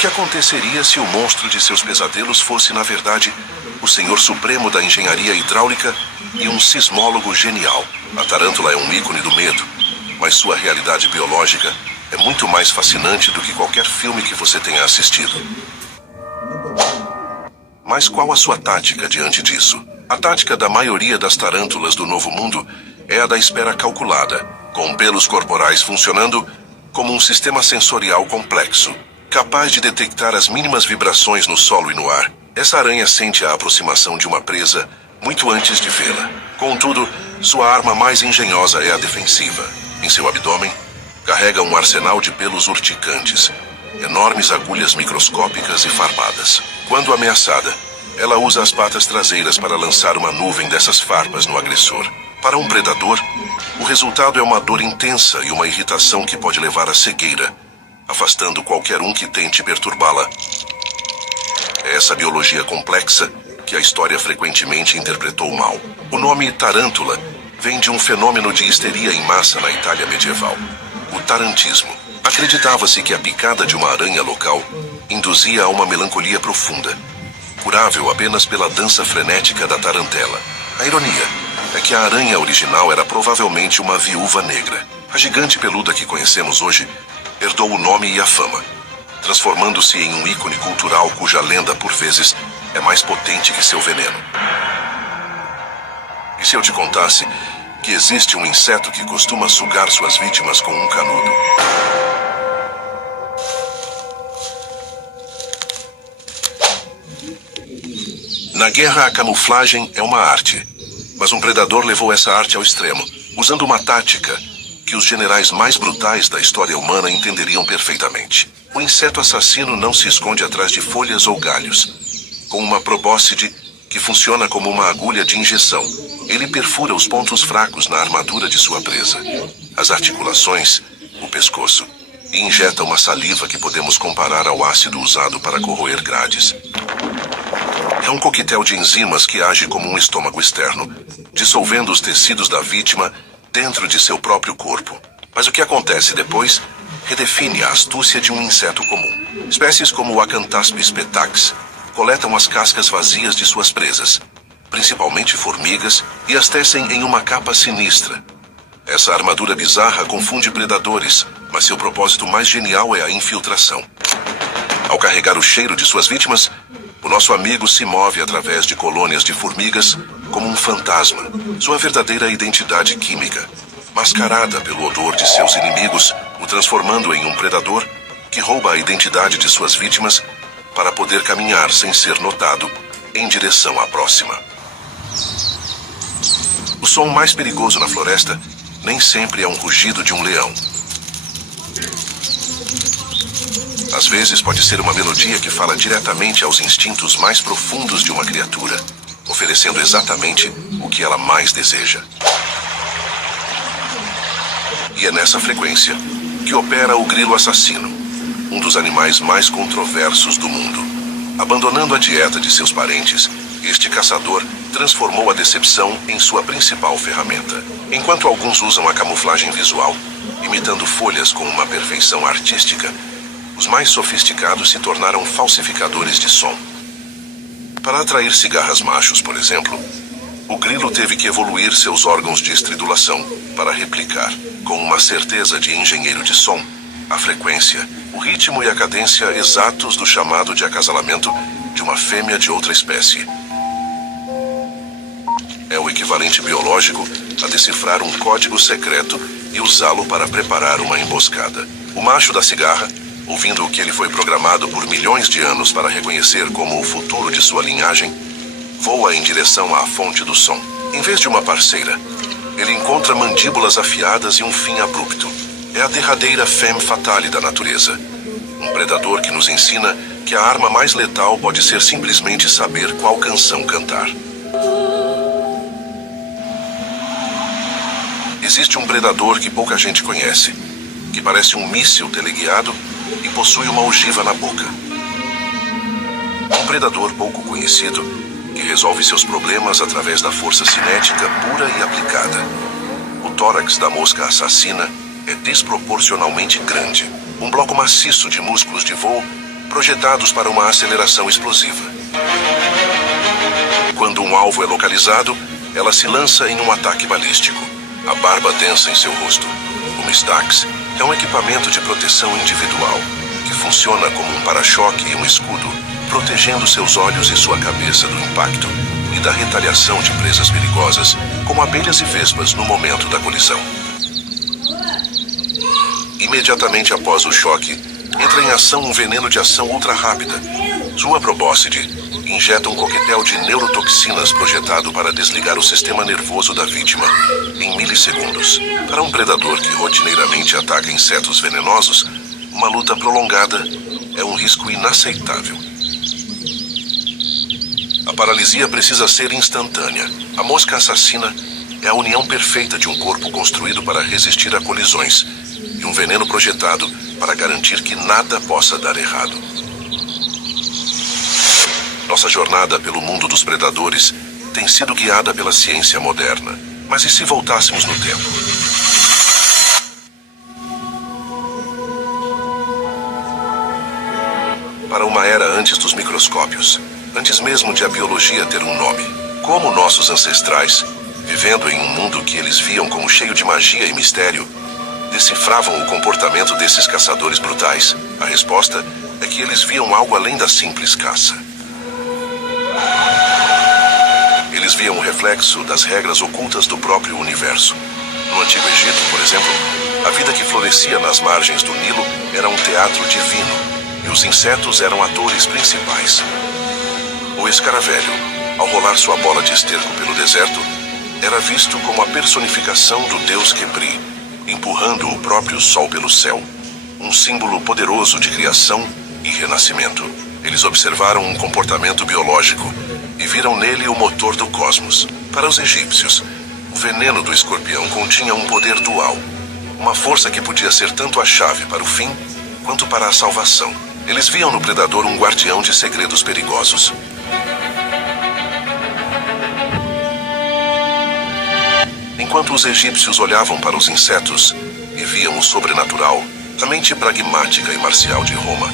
que aconteceria se o monstro de seus pesadelos fosse, na verdade, o Senhor Supremo da Engenharia Hidráulica e um sismólogo genial? A tarântula é um ícone do medo, mas sua realidade biológica é muito mais fascinante do que qualquer filme que você tenha assistido. Mas qual a sua tática diante disso? A tática da maioria das tarântulas do Novo Mundo é a da espera calculada, com pelos corporais funcionando como um sistema sensorial complexo, capaz de detectar as mínimas vibrações no solo e no ar. Essa aranha sente a aproximação de uma presa muito antes de vê-la. Contudo, sua arma mais engenhosa é a defensiva. Em seu abdômen, carrega um arsenal de pelos urticantes, enormes agulhas microscópicas e farpadas. Quando ameaçada, ela usa as patas traseiras para lançar uma nuvem dessas farpas no agressor. Para um predador, o resultado é uma dor intensa e uma irritação que pode levar à cegueira, afastando qualquer um que tente perturbá-la. É essa biologia complexa que a história frequentemente interpretou mal. O nome tarântula vem de um fenômeno de histeria em massa na Itália medieval, o tarantismo. Acreditava-se que a picada de uma aranha local induzia a uma melancolia profunda, curável apenas pela dança frenética da tarantela. A ironia é que a aranha original era provavelmente uma viúva negra. A gigante peluda que conhecemos hoje herdou o nome e a fama, transformando-se em um ícone cultural cuja lenda, por vezes, é mais potente que seu veneno. E se eu te contasse que existe um inseto que costuma sugar suas vítimas com um canudo? Na guerra, a camuflagem é uma arte, mas um predador levou essa arte ao extremo, usando uma tática que os generais mais brutais da história humana entenderiam perfeitamente. O inseto assassino não se esconde atrás de folhas ou galhos. Com uma probóscide que funciona como uma agulha de injeção, ele perfura os pontos fracos na armadura de sua presa, as articulações, o pescoço, e injeta uma saliva que podemos comparar ao ácido usado para corroer grades. É um coquetel de enzimas que age como um estômago externo, dissolvendo os tecidos da vítima dentro de seu próprio corpo. Mas o que acontece depois redefine a astúcia de um inseto comum. Espécies como o Acanthaspis petax coletam as cascas vazias de suas presas, principalmente formigas, e as tecem em uma capa sinistra. Essa armadura bizarra confunde predadores, mas seu propósito mais genial é a infiltração. Ao carregar o cheiro de suas vítimas, o nosso amigo se move através de colônias de formigas como um fantasma. Sua verdadeira identidade química, mascarada pelo odor de seus inimigos, o transformando em um predador que rouba a identidade de suas vítimas para poder caminhar sem ser notado em direção à próxima. O som mais perigoso na floresta nem sempre é um rugido de um leão. Às vezes pode ser uma melodia que fala diretamente aos instintos mais profundos de uma criatura, oferecendo exatamente o que ela mais deseja. E é nessa frequência que opera o grilo assassino, um dos animais mais controversos do mundo. Abandonando a dieta de seus parentes, este caçador transformou a decepção em sua principal ferramenta. Enquanto alguns usam a camuflagem visual, imitando folhas com uma perfeição artística, os mais sofisticados se tornaram falsificadores de som. Para atrair cigarras machos, por exemplo, o grilo teve que evoluir seus órgãos de estridulação para replicar, com uma certeza de engenheiro de som, a frequência, o ritmo e a cadência exatos do chamado de acasalamento de uma fêmea de outra espécie. É o equivalente biológico a decifrar um código secreto e usá-lo para preparar uma emboscada. O macho da cigarra, ouvindo o que ele foi programado por milhões de anos para reconhecer como o futuro de sua linhagem, voa em direção à fonte do som. Em vez de uma parceira, ele encontra mandíbulas afiadas e um fim abrupto. É a derradeira femme fatale da natureza. Um predador que nos ensina que a arma mais letal pode ser simplesmente saber qual canção cantar. Existe um predador que pouca gente conhece, que parece um míssil teleguiado e possui uma ogiva na boca. Um predador pouco conhecido que resolve seus problemas através da força cinética pura e aplicada. O tórax da mosca assassina é desproporcionalmente grande. Um bloco maciço de músculos de voo projetados para uma aceleração explosiva. Quando um alvo é localizado, ela se lança em um ataque balístico, a barba densa em seu rosto. O Mistax é um equipamento de proteção individual, que funciona como um para-choque e um escudo, protegendo seus olhos e sua cabeça do impacto e da retaliação de presas perigosas, como abelhas e vespas no momento da colisão. Imediatamente após o choque, entra em ação um veneno de ação ultra rápida. Sua probóscide injeta um coquetel de neurotoxinas projetado para desligar o sistema nervoso da vítima em milissegundos. Para um predador que rotineiramente ataca insetos venenosos, uma luta prolongada é um risco inaceitável. A paralisia precisa ser instantânea. A mosca assassina é a união perfeita de um corpo construído para resistir a colisões e um veneno projetado para garantir que nada possa dar errado. Nossa jornada pelo mundo dos predadores tem sido guiada pela ciência moderna. Mas e se voltássemos no tempo? Para uma era antes dos microscópios, antes mesmo de a biologia ter um nome. Como nossos ancestrais, vivendo em um mundo que eles viam como cheio de magia e mistério, decifravam o comportamento desses caçadores brutais? A resposta é que eles viam algo além da simples caça. Eles viam o reflexo das regras ocultas do próprio universo. No Antigo Egito, por exemplo, a vida que florescia nas margens do Nilo era um teatro divino, e os insetos eram atores principais. O escaravelho, ao rolar sua bola de esterco pelo deserto, era visto como a personificação do deus Khepri, empurrando o próprio sol pelo céu, um símbolo poderoso de criação e renascimento. Eles observaram um comportamento biológico e viram nele o motor do cosmos. Para os egípcios, o veneno do escorpião continha um poder dual, uma força que podia ser tanto a chave para o fim quanto para a salvação. Eles viam no predador um guardião de segredos perigosos. Enquanto os egípcios olhavam para os insetos e viam o sobrenatural, a mente pragmática e marcial de Roma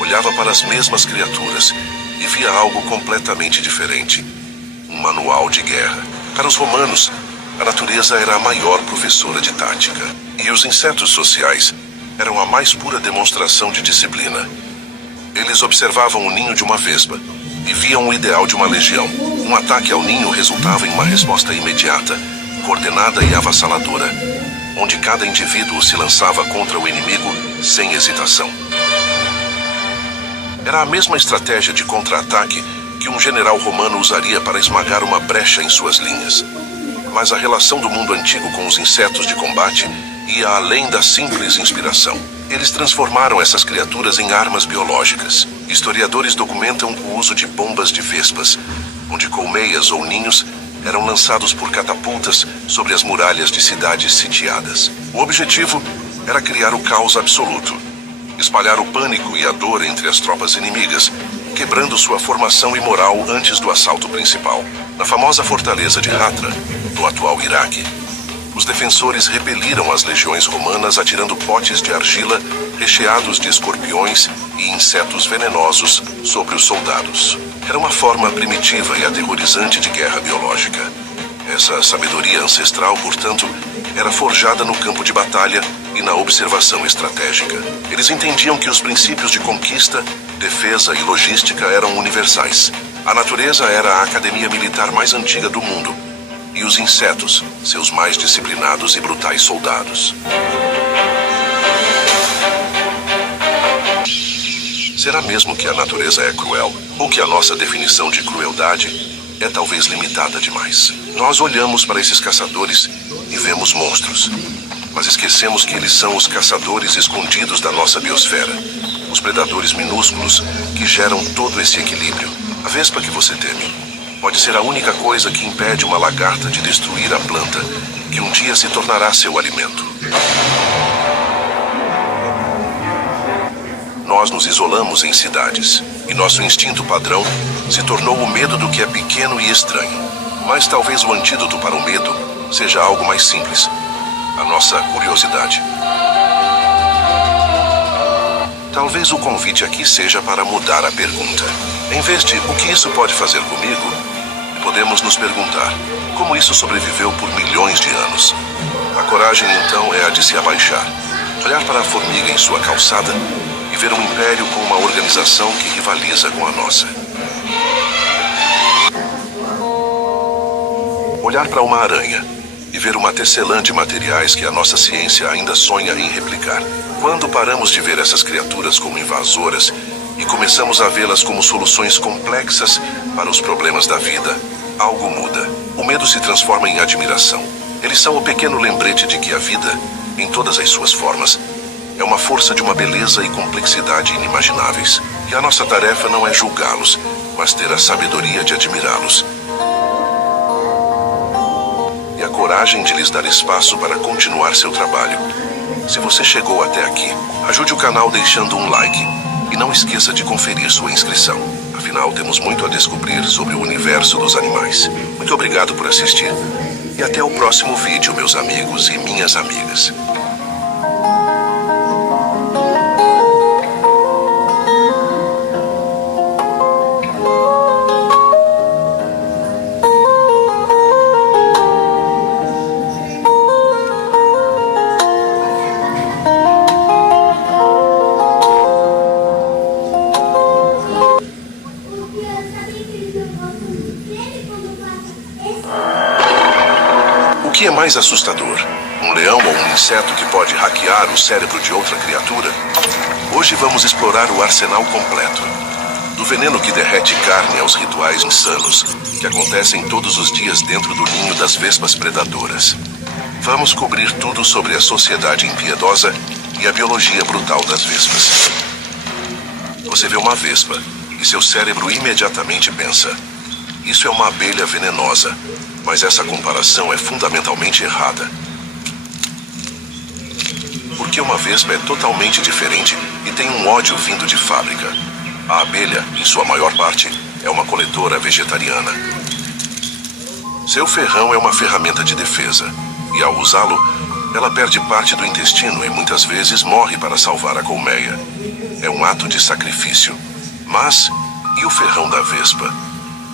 olhava para as mesmas criaturas e via algo completamente diferente. Um manual de guerra. Para os romanos, a natureza era a maior professora de tática, e os insetos sociais eram a mais pura demonstração de disciplina. Eles observavam o ninho de uma vespa e viam o ideal de uma legião. Um ataque ao ninho resultava em uma resposta imediata, coordenada e avassaladora, onde cada indivíduo se lançava contra o inimigo sem hesitação. Era a mesma estratégia de contra-ataque que um general romano usaria para esmagar uma brecha em suas linhas. Mas a relação do mundo antigo com os insetos de combate ia além da simples inspiração. Eles transformaram essas criaturas em armas biológicas. Historiadores documentam o uso de bombas de vespas, onde colmeias ou ninhos eram lançados por catapultas sobre as muralhas de cidades sitiadas. O objetivo era criar o caos absoluto, espalhar o pânico e a dor entre as tropas inimigas, quebrando sua formação e moral antes do assalto principal. Na famosa fortaleza de Hatra, no atual Iraque, os defensores repeliram as legiões romanas atirando potes de argila recheados de escorpiões e insetos venenosos sobre os soldados. Era uma forma primitiva e aterrorizante de guerra biológica. Essa sabedoria ancestral, portanto, era forjada no campo de batalha e na observação estratégica. Eles entendiam que os princípios de conquista, defesa e logística eram universais. A natureza era a academia militar mais antiga do mundo, e os insetos, seus mais disciplinados e brutais soldados. Será mesmo que a natureza é cruel? Ou que a nossa definição de crueldade é talvez limitada demais? Nós olhamos para esses caçadores e vemos monstros, mas esquecemos que eles são os caçadores escondidos da nossa biosfera, os predadores minúsculos que geram todo esse equilíbrio. A vespa que você teme pode ser a única coisa que impede uma lagarta de destruir a planta que um dia se tornará seu alimento. Nós nos isolamos em cidades, e nosso instinto padrão se tornou o medo do que é pequeno e estranho. Mas talvez o antídoto para o medo seja algo mais simples: a nossa curiosidade. Talvez o convite aqui seja para mudar a pergunta. Em vez de o que isso pode fazer comigo, podemos nos perguntar como isso sobreviveu por milhões de anos. A coragem, então, é a de se abaixar, olhar para a formiga em sua calçada e ver um império com uma organização que rivaliza com a nossa. Olhar para uma aranha e ver uma tecelã de materiais que a nossa ciência ainda sonha em replicar. Quando paramos de ver essas criaturas como invasoras e começamos a vê-las como soluções complexas para os problemas da vida, algo muda. O medo se transforma em admiração. Eles são o pequeno lembrete de que a vida, em todas as suas formas, é uma força de uma beleza e complexidade inimagináveis. E a nossa tarefa não é julgá-los, mas ter a sabedoria de admirá-los. E a coragem de lhes dar espaço para continuar seu trabalho. Se você chegou até aqui, ajude o canal deixando um like. E não esqueça de conferir sua inscrição. Afinal, temos muito a descobrir sobre o universo dos animais. Muito obrigado por assistir. E até o próximo vídeo, meus amigos e minhas amigas. O que é mais assustador? Um leão ou um inseto que pode hackear o cérebro de outra criatura? Hoje vamos explorar o arsenal completo. Do veneno que derrete carne aos rituais insanos que acontecem todos os dias dentro do ninho das vespas predadoras. Vamos cobrir tudo sobre a sociedade impiedosa e a biologia brutal das vespas. Você vê uma vespa e seu cérebro imediatamente pensa: isso é uma abelha venenosa. Mas essa comparação é fundamentalmente errada. Porque uma vespa é totalmente diferente e tem um ódio vindo de fábrica. A abelha, em sua maior parte, é uma coletora vegetariana. Seu ferrão é uma ferramenta de defesa, e ao usá-lo, ela perde parte do intestino e muitas vezes morre para salvar a colmeia. É um ato de sacrifício. Mas, e o ferrão da vespa?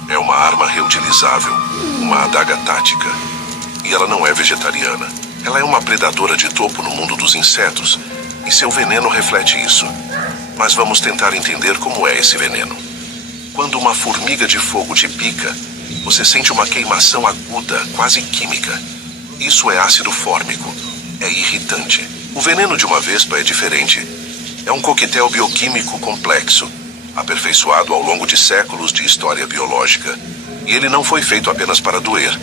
É uma arma reutilizável, uma adaga tática. E ela não é vegetariana. Ela é uma predadora de topo no mundo dos insetos, e seu veneno reflete isso. Mas vamos tentar entender como é esse veneno. Quando uma formiga de fogo te pica, você sente uma queimação aguda, quase química. Isso é ácido fórmico. É irritante. O veneno de uma vespa é diferente. É um coquetel bioquímico complexo, aperfeiçoado ao longo de séculos de história biológica. E ele não foi feito apenas para doer.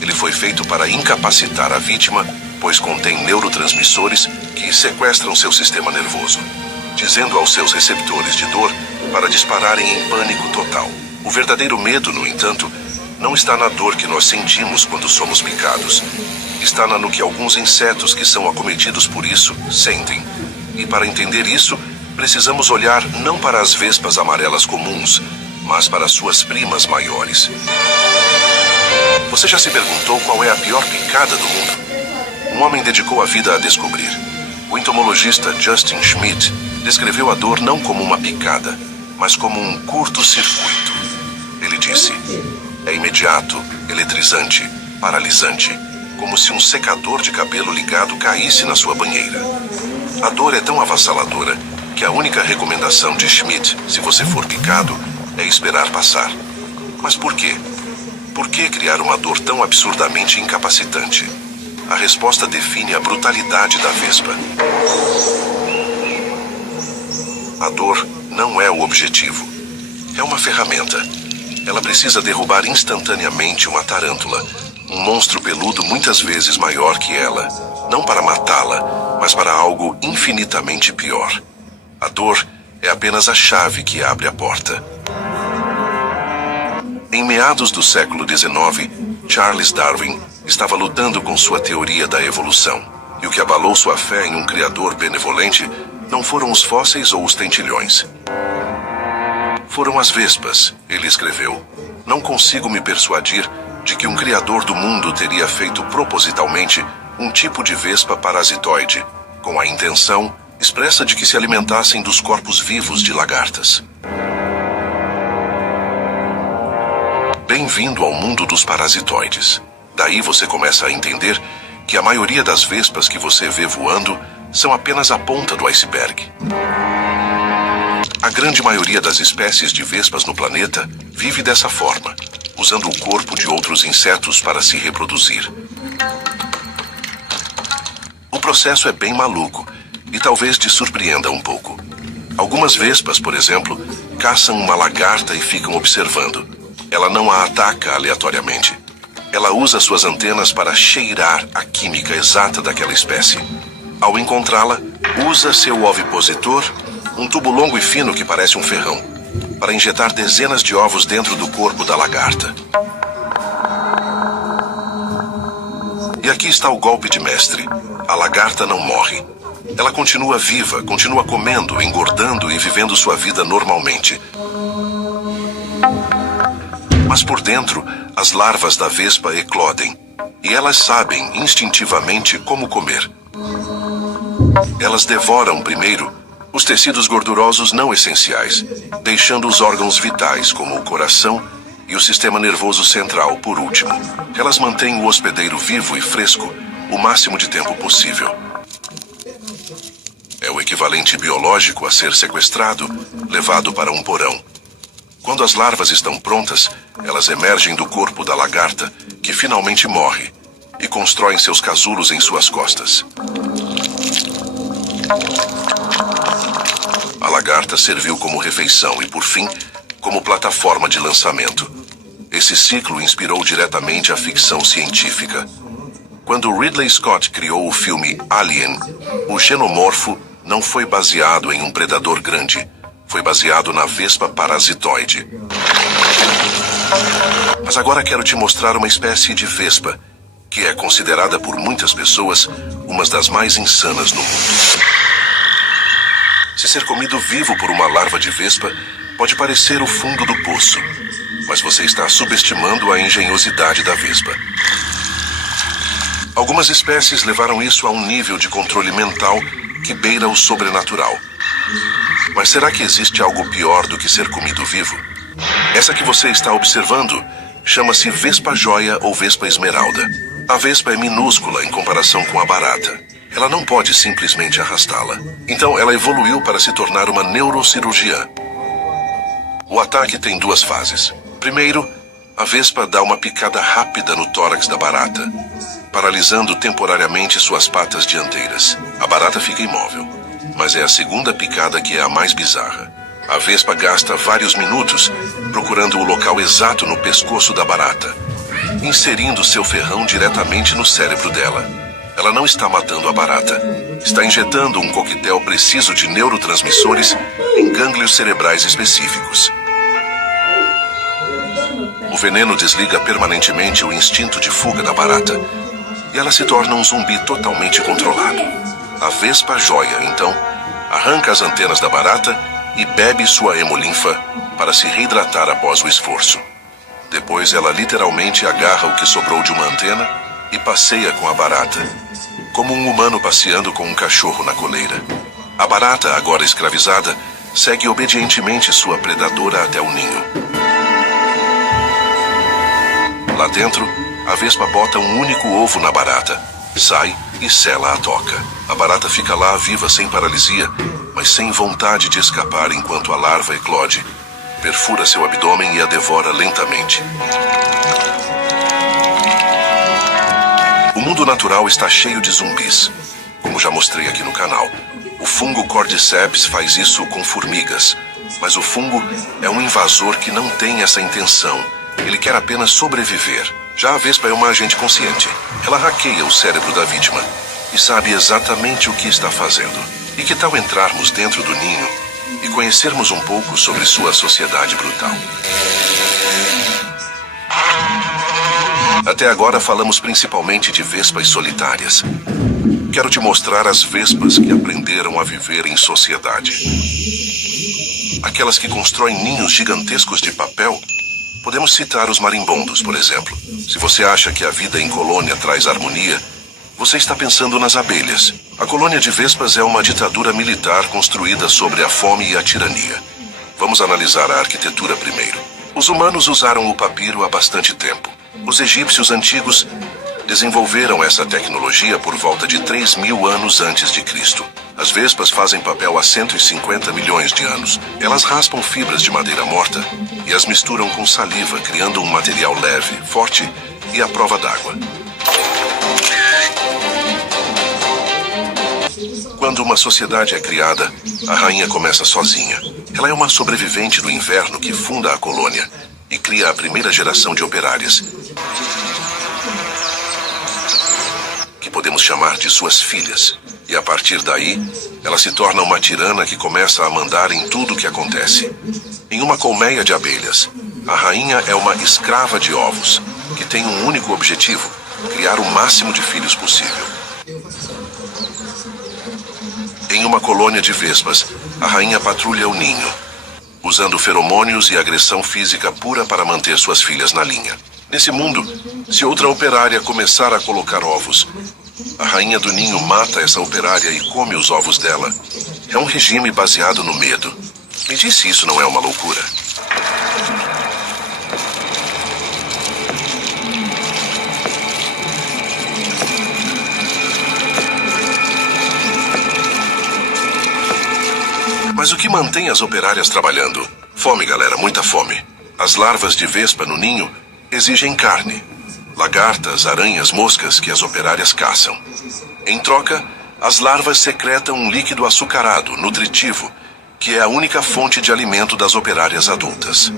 Ele foi feito para incapacitar a vítima, pois contém neurotransmissores que sequestram seu sistema nervoso, dizendo aos seus receptores de dor para dispararem em pânico total. O verdadeiro medo, no entanto, não está na dor que nós sentimos quando somos picados. Está no que alguns insetos que são acometidos por isso sentem. E para entender isso, precisamos olhar não para as vespas amarelas comuns, mas para suas primas maiores. Você já se perguntou qual é a pior picada do mundo? Um homem dedicou a vida a descobrir. O entomologista Justin Schmidt descreveu a dor não como uma picada, mas como um curto-circuito. Ele disse: é imediato, eletrizante, paralisante, como se um secador de cabelo ligado caísse na sua banheira. A dor é tão avassaladora que a única recomendação de Schmidt, se você for picado, é esperar passar. Mas por quê? Por que criar uma dor tão absurdamente incapacitante? A resposta define a brutalidade da vespa. A dor não é o objetivo. É uma ferramenta. Ela precisa derrubar instantaneamente uma tarântula, um monstro peludo muitas vezes maior que ela, não para matá-la, mas para algo infinitamente pior. A dor é apenas a chave que abre a porta. Em meados do século XIX, Charles Darwin estava lutando com sua teoria da evolução. E o que abalou sua fé em um criador benevolente não foram os fósseis ou os tentilhões. Foram as vespas, ele escreveu. Não consigo me persuadir de que um criador do mundo teria feito propositalmente um tipo de vespa parasitoide, com a intenção expressa de que se alimentassem dos corpos vivos de lagartas. Bem-vindo ao mundo dos parasitoides. Daí você começa a entender que a maioria das vespas que você vê voando são apenas a ponta do iceberg. A grande maioria das espécies de vespas no planeta vive dessa forma, usando o corpo de outros insetos para se reproduzir. O processo é bem maluco e talvez te surpreenda um pouco. Algumas vespas, por exemplo, caçam uma lagarta e ficam observando. Ela não a ataca aleatoriamente. Ela usa suas antenas para cheirar a química exata daquela espécie. Ao encontrá-la, usa seu ovipositor, um tubo longo e fino que parece um ferrão, para injetar dezenas de ovos dentro do corpo da lagarta. E aqui está o golpe de mestre. A lagarta não morre. Ela continua viva, continua comendo, engordando e vivendo sua vida normalmente. Mas por dentro, as larvas da vespa eclodem. E elas sabem instintivamente como comer. Elas devoram primeiro os tecidos gordurosos não essenciais, deixando os órgãos vitais, como o coração e o sistema nervoso central, por último. Elas mantêm o hospedeiro vivo e fresco o máximo de tempo possível. É o equivalente biológico a ser sequestrado, levado para um porão. Quando as larvas estão prontas, elas emergem do corpo da lagarta, que finalmente morre, e constroem seus casulos em suas costas. A lagarta serviu como refeição e, por fim, como plataforma de lançamento. Esse ciclo inspirou diretamente a ficção científica. Quando Ridley Scott criou o filme Alien, o xenomorfo não foi baseado em um predador grande, foi baseado na vespa parasitoide. Mas agora quero te mostrar uma espécie de vespa, que é considerada por muitas pessoas uma das mais insanas no mundo. Se ser comido vivo por uma larva de vespa pode parecer o fundo do poço, mas você está subestimando a engenhosidade da vespa. Algumas espécies levaram isso a um nível de controle mental que beira o sobrenatural. Mas será que existe algo pior do que ser comido vivo? Essa que você está observando chama-se vespa-joia ou vespa-esmeralda. A vespa é minúscula em comparação com a barata. Ela não pode simplesmente arrastá-la. Então ela evoluiu para se tornar uma neurocirurgiã. O ataque tem duas fases. Primeiro, a vespa dá uma picada rápida no tórax da barata, paralisando temporariamente suas patas dianteiras. A barata fica imóvel, mas é a segunda picada que é a mais bizarra. A vespa gasta vários minutos procurando o local exato no pescoço da barata, inserindo seu ferrão diretamente no cérebro dela. Ela não está matando a barata, está injetando um coquetel preciso de neurotransmissores em gânglios cerebrais específicos. O veneno desliga permanentemente o instinto de fuga da barata, e ela se torna um zumbi totalmente controlado. A vespa-joia, então, arranca as antenas da barata e bebe sua hemolinfa para se reidratar após o esforço. Depois ela literalmente agarra o que sobrou de uma antena e passeia com a barata, como um humano passeando com um cachorro na coleira. A barata, agora escravizada, segue obedientemente sua predadora até o ninho. Lá dentro, a vespa bota um único ovo na barata, sai e sela a toca. A barata fica lá viva sem paralisia, mas sem vontade de escapar enquanto a larva eclode, perfura seu abdômen e a devora lentamente. O mundo natural está cheio de zumbis, como já mostrei aqui no canal. O fungo Cordyceps faz isso com formigas, mas o fungo é um invasor que não tem essa intenção. Ele quer apenas sobreviver. Já a vespa é uma agente consciente. Ela hackeia o cérebro da vítima e sabe exatamente o que está fazendo. E que tal entrarmos dentro do ninho e conhecermos um pouco sobre sua sociedade brutal? Até agora falamos principalmente de vespas solitárias. Quero te mostrar as vespas que aprenderam a viver em sociedade. Aquelas que constroem ninhos gigantescos de papel. Podemos citar os marimbondos, por exemplo. Se você acha que a vida em colônia traz harmonia, você está pensando nas abelhas. A colônia de vespas é uma ditadura militar construída sobre a fome e a tirania. Vamos analisar a arquitetura primeiro. Os humanos usaram o papiro há bastante tempo. Os egípcios antigos desenvolveram essa tecnologia por volta de 3.000 anos antes de Cristo. As vespas fazem papel há 150 milhões de anos. Elas raspam fibras de madeira morta e as misturam com saliva, criando um material leve, forte e à prova d'água. Quando uma sociedade é criada, a rainha começa sozinha. Ela é uma sobrevivente do inverno que funda a colônia e cria a primeira geração de operárias, que podemos chamar de suas filhas. E a partir daí, ela se torna uma tirana que começa a mandar em tudo o que acontece. Em uma colmeia de abelhas, a rainha é uma escrava de ovos, que tem um único objetivo: criar o máximo de filhos possível. Em uma colônia de vespas, a rainha patrulha o ninho, usando feromônios e agressão física pura para manter suas filhas na linha. Nesse mundo, se outra operária começar a colocar ovos, a rainha do ninho mata essa operária e come os ovos dela. É um regime baseado no medo. Me diz se isso não é uma loucura. Mas o que mantém as operárias trabalhando? Fome, galera, muita fome. As larvas de vespa no ninho exigem carne. Lagartas, aranhas, moscas que as operárias caçam. Em troca, as larvas secretam um líquido açucarado, nutritivo, que é a única fonte de alimento das operárias adultas.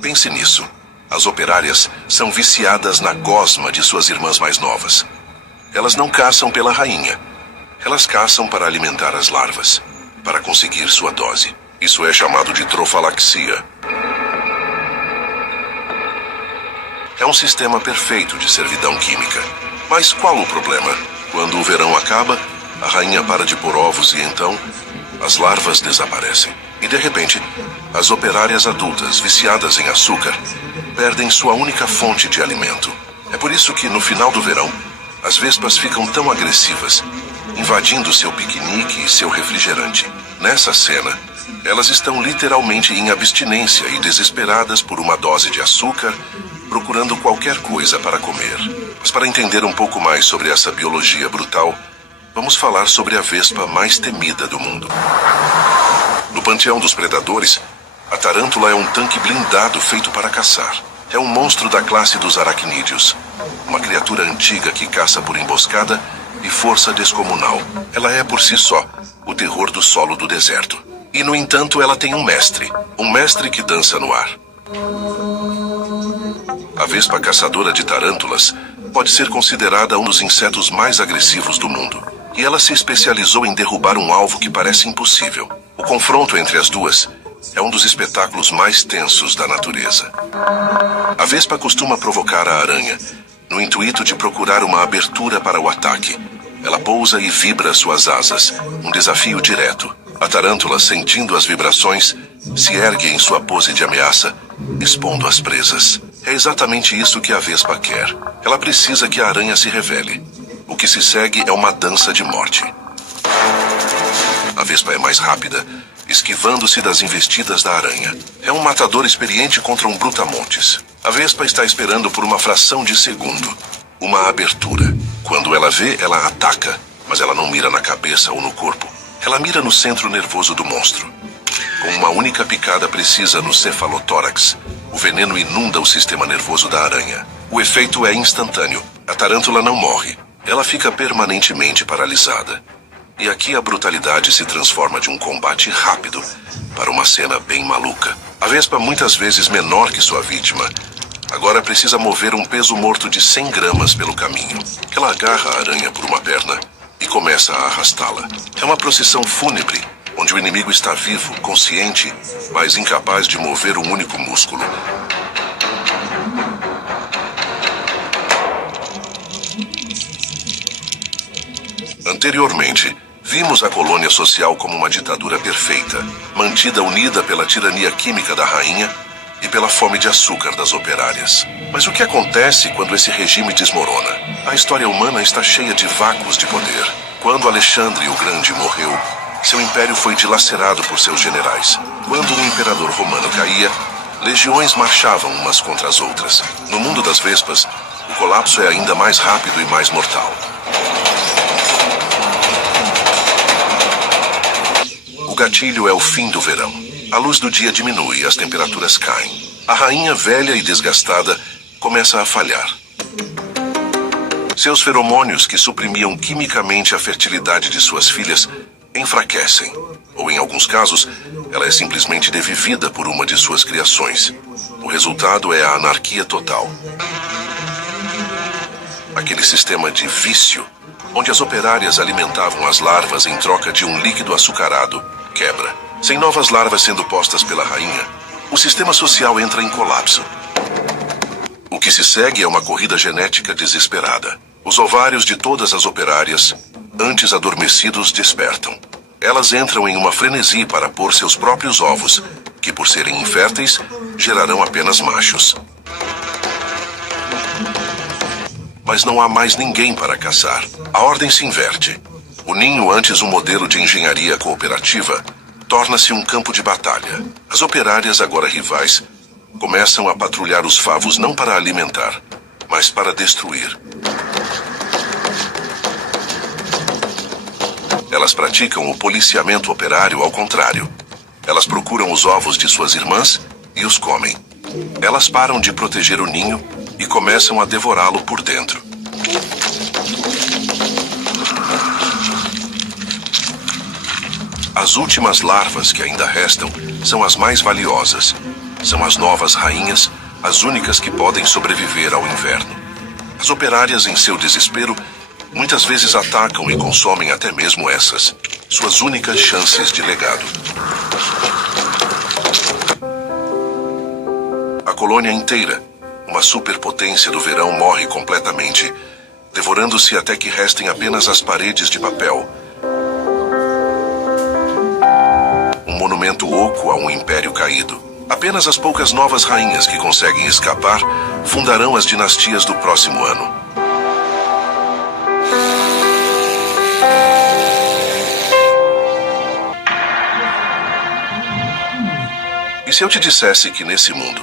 Pense nisso. As operárias são viciadas na gosma de suas irmãs mais novas. Elas não caçam pela rainha. Elas caçam para alimentar as larvas, para conseguir sua dose. Isso é chamado de trofalaxia. É um sistema perfeito de servidão química. Mas qual o problema? Quando o verão acaba, a rainha para de pôr ovos e então as larvas desaparecem. E de repente, as operárias adultas viciadas em açúcar perdem sua única fonte de alimento. É por isso que, no final do verão, as vespas ficam tão agressivas, invadindo seu piquenique e seu refrigerante. Nessa cena, elas estão literalmente em abstinência e desesperadas por uma dose de açúcar, procurando qualquer coisa para comer. Mas para entender um pouco mais sobre essa biologia brutal, vamos falar sobre a vespa mais temida do mundo. No panteão dos predadores, a tarântula é um tanque blindado feito para caçar. É um monstro da classe dos aracnídeos, uma criatura antiga que caça por emboscada e força descomunal. Ela é, por si só, o terror do solo do deserto. E, no entanto, ela tem um mestre que dança no ar. A vespa caçadora de tarântulas pode ser considerada um dos insetos mais agressivos do mundo. E ela se especializou em derrubar um alvo que parece impossível. O confronto entre as duas é um dos espetáculos mais tensos da natureza. A vespa costuma provocar a aranha, no intuito de procurar uma abertura para o ataque. Ela pousa e vibra suas asas, um desafio direto. A tarântula, sentindo as vibrações, se ergue em sua pose de ameaça, expondo as presas. É exatamente isso que a vespa quer. Ela precisa que a aranha se revele. O que se segue é uma dança de morte. A vespa é mais rápida, esquivando-se das investidas da aranha. É um matador experiente contra um brutamontes. A vespa está esperando por uma fração de segundo, uma abertura. Quando ela vê, ela ataca, mas ela não mira na cabeça ou no corpo. Ela mira no centro nervoso do monstro. Com uma única picada precisa no cefalotórax, o veneno inunda o sistema nervoso da aranha. O efeito é instantâneo. A tarântula não morre. Ela fica permanentemente paralisada. E aqui a brutalidade se transforma de um combate rápido para uma cena bem maluca. A vespa, muitas vezes menor que sua vítima, agora precisa mover um peso morto de 100 gramas pelo caminho. Ela agarra a aranha por uma perna e começa a arrastá-la. É uma procissão fúnebre, onde o inimigo está vivo, consciente, mas incapaz de mover um único músculo. Anteriormente, vimos a colônia social como uma ditadura perfeita, mantida unida pela tirania química da rainha e pela fome de açúcar das operárias. Mas o que acontece quando esse regime desmorona? A história humana está cheia de vácuos de poder. Quando Alexandre o Grande morreu, seu império foi dilacerado por seus generais. Quando o imperador romano caía, legiões marchavam umas contra as outras. No mundo das vespas, o colapso é ainda mais rápido e mais mortal. O gatilho é o fim do verão. A luz do dia diminui e as temperaturas caem. A rainha velha e desgastada começa a falhar. Seus feromônios, que suprimiam quimicamente a fertilidade de suas filhas, enfraquecem. Ou, em alguns casos, ela é simplesmente devivida por uma de suas criações. O resultado é a anarquia total. Aquele sistema de vício, onde as operárias alimentavam as larvas em troca de um líquido açucarado, quebra. Sem novas larvas sendo postas pela rainha, o sistema social entra em colapso. O que se segue é uma corrida genética desesperada. Os ovários de todas as operárias, antes adormecidos, despertam. Elas entram em uma frenesi para pôr seus próprios ovos, que por serem inférteis, gerarão apenas machos. Mas não há mais ninguém para caçar. A ordem se inverte. O ninho, antes um modelo de engenharia cooperativa, torna-se um campo de batalha. As operárias, agora rivais, começam a patrulhar os favos não para alimentar, mas para destruir. Elas praticam o policiamento operário ao contrário. Elas procuram os ovos de suas irmãs e os comem. Elas param de proteger o ninho e começam a devorá-lo por dentro. As últimas larvas que ainda restam são as mais valiosas. São as novas rainhas, as únicas que podem sobreviver ao inverno. As operárias, em seu desespero, muitas vezes atacam e consomem até mesmo essas, suas únicas chances de legado. A colônia inteira, uma superpotência do verão, morre completamente, devorando-se até que restem apenas as paredes de papel. Um monumento oco a um império caído. Apenas as poucas novas rainhas que conseguem escapar fundarão as dinastias do próximo ano. E se eu te dissesse que nesse mundo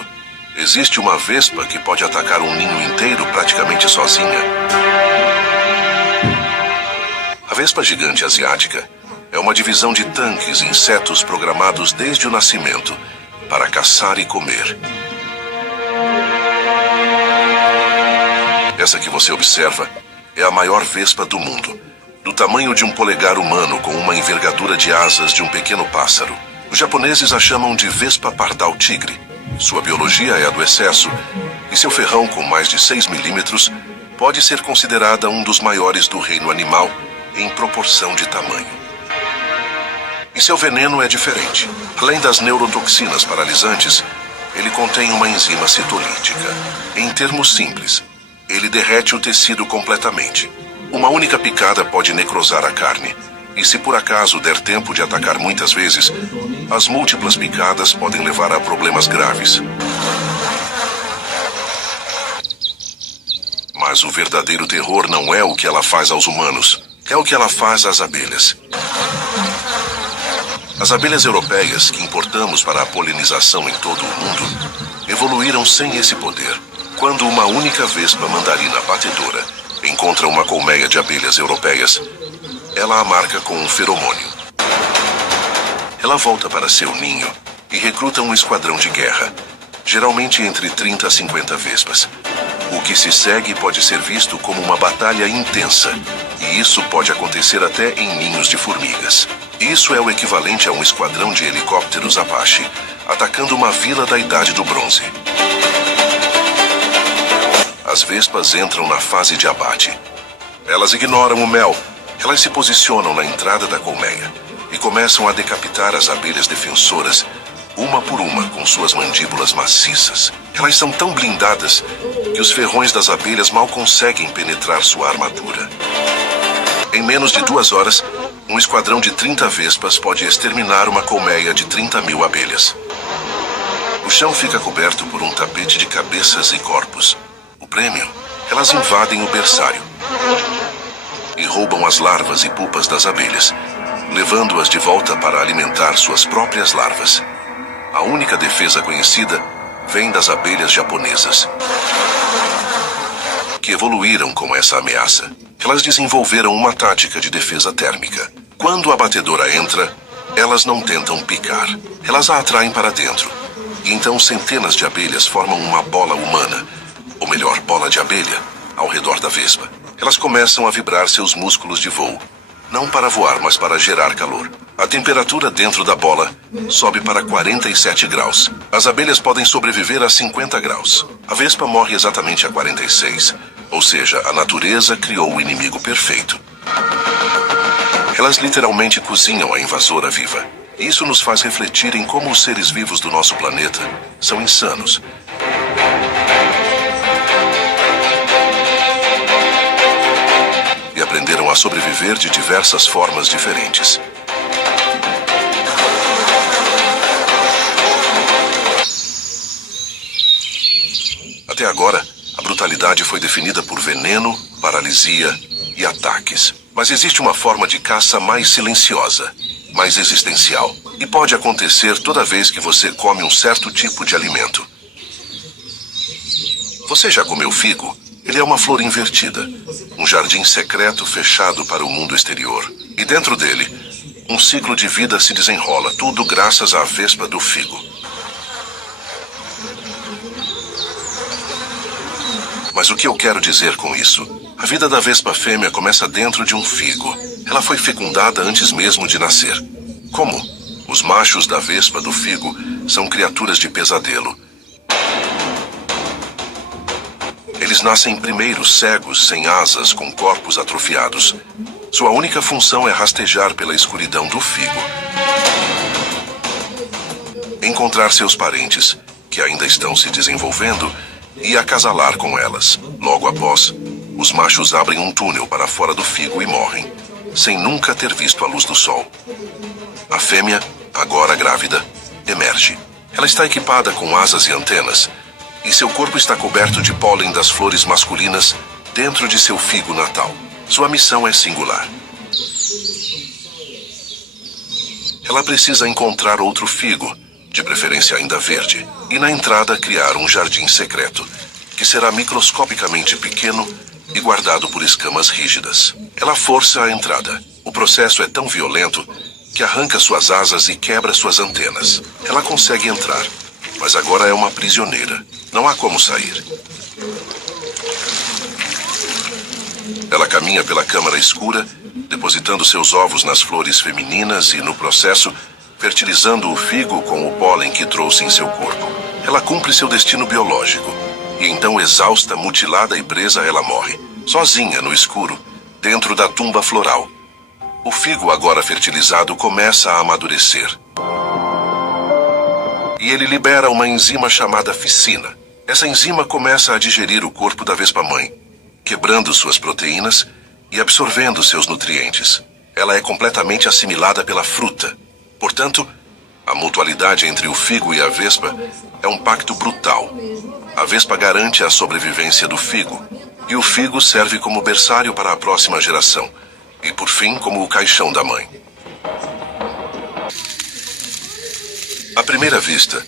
existe uma vespa que pode atacar um ninho inteiro praticamente sozinha? A vespa gigante asiática é uma divisão de tanques e insetos programados desde o nascimento para caçar e comer. Essa que você observa é a maior vespa do mundo, do tamanho de um polegar humano com uma envergadura de asas de um pequeno pássaro. Os japoneses a chamam de vespa pardal tigre. Sua biologia é a do excesso, e seu ferrão com mais de 6 milímetros pode ser considerada um dos maiores do reino animal em proporção de tamanho. E seu veneno é diferente. Além das neurotoxinas paralisantes, ele contém uma enzima citolítica. Em termos simples, ele derrete o tecido completamente. Uma única picada pode necrosar a carne. E se por acaso der tempo de atacar muitas vezes, as múltiplas picadas podem levar a problemas graves. Mas o verdadeiro terror não é o que ela faz aos humanos, é o que ela faz às abelhas. As abelhas europeias, que importamos para a polinização em todo o mundo, evoluíram sem esse poder. Quando uma única vespa mandarina batedora encontra uma colmeia de abelhas europeias, ela a marca com um feromônio. Ela volta para seu ninho e recruta um esquadrão de guerra, geralmente entre 30 a 50 vespas. O que se segue pode ser visto como uma batalha intensa, e isso pode acontecer até em ninhos de formigas. Isso é o equivalente a um esquadrão de helicópteros Apache atacando uma vila da Idade do Bronze. As vespas entram na fase de abate. Elas ignoram o mel. Elas se posicionam na entrada da colmeia e começam a decapitar as abelhas defensoras, uma por uma, com suas mandíbulas maciças. Elas são tão blindadas que os ferrões das abelhas mal conseguem penetrar sua armadura. Em menos de 2 horas, um esquadrão de 30 vespas pode exterminar uma colmeia de 30.000 abelhas. O chão fica coberto por um tapete de cabeças e corpos. O prêmio? Elas invadem o berçário. e roubam as larvas e pupas das abelhas, levando-as de volta para alimentar suas próprias larvas. A única defesa conhecida vem das abelhas japonesas, que evoluíram com essa ameaça. Elas desenvolveram uma tática de defesa térmica. Quando a batedora entra, elas não tentam picar. Elas a atraem para dentro. E então centenas de abelhas formam uma bola humana, ou melhor, bola de abelha, ao redor da vespa. Elas começam a vibrar seus músculos de voo. Não para voar, mas para gerar calor. A temperatura dentro da bola sobe para 47 graus. As abelhas podem sobreviver a 50 graus. A vespa morre exatamente a 46. Ou seja, a natureza criou o inimigo perfeito. Elas literalmente cozinham a invasora viva. Isso nos faz refletir em como os seres vivos do nosso planeta são insanos. E aprenderam a sobreviver de diversas formas diferentes. Até agora, a brutalidade foi definida por veneno, paralisia e ataques. Mas existe uma forma de caça mais silenciosa, mais existencial. E pode acontecer toda vez que você come um certo tipo de alimento. Você já comeu figo? Ele é uma flor invertida, um jardim secreto fechado para o mundo exterior. E dentro dele, um ciclo de vida se desenrola, tudo graças à vespa do figo. Mas o que eu quero dizer com isso? A vida da vespa fêmea começa dentro de um figo. Ela foi fecundada antes mesmo de nascer. Como? Os machos da vespa do figo são criaturas de pesadelo. Eles nascem primeiro cegos, sem asas, com corpos atrofiados. Sua única função é rastejar pela escuridão do figo. Encontrar seus parentes, que ainda estão se desenvolvendo, e acasalar com elas. Logo após, os machos abrem um túnel para fora do figo e morrem, sem nunca ter visto a luz do sol. A fêmea, agora grávida, emerge. Ela está equipada com asas e antenas, e seu corpo está coberto de pólen das flores masculinas dentro de seu figo natal. Sua missão é singular. Ela precisa encontrar outro figo, de preferência ainda verde, e na entrada criar um jardim secreto, que será microscopicamente pequeno e guardado por escamas rígidas. Ela força a entrada. O processo é tão violento que arranca suas asas e quebra suas antenas. Ela consegue entrar, mas agora é uma prisioneira. Não há como sair. Ela caminha pela câmara escura, depositando seus ovos nas flores femininas e, no processo, fertilizando o figo com o pólen que trouxe em seu corpo. Ela cumpre seu destino biológico, e então, exausta, mutilada e presa, ela morre, sozinha no escuro, dentro da tumba floral. O figo, agora fertilizado, começa a amadurecer. E ele libera uma enzima chamada ficina. Essa enzima começa a digerir o corpo da vespa-mãe, quebrando suas proteínas e absorvendo seus nutrientes. Ela é completamente assimilada pela fruta. Portanto, a mutualidade entre o figo e a vespa é um pacto brutal. A vespa garante a sobrevivência do figo, e o figo serve como berçário para a próxima geração, e por fim como o caixão da mãe. À primeira vista,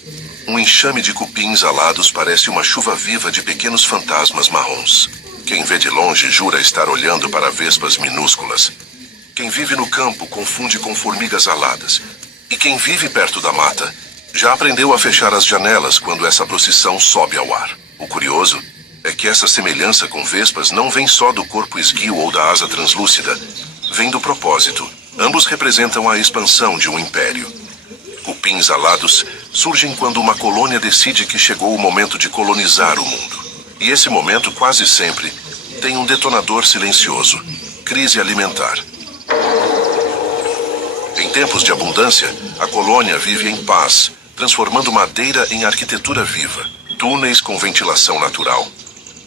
um enxame de cupins alados parece uma chuva viva de pequenos fantasmas marrons. Quem vê de longe jura estar olhando para vespas minúsculas. Quem vive no campo confunde com formigas aladas. E quem vive perto da mata já aprendeu a fechar as janelas quando essa procissão sobe ao ar. O curioso é que essa semelhança com vespas não vem só do corpo esguio ou da asa translúcida, vem do propósito. Ambos representam a expansão de um império. Cupins alados surgem quando uma colônia decide que chegou o momento de colonizar o mundo. E esse momento quase sempre tem um detonador silencioso: crise alimentar. Em tempos de abundância, a colônia vive em paz, transformando madeira em arquitetura viva, túneis com ventilação natural,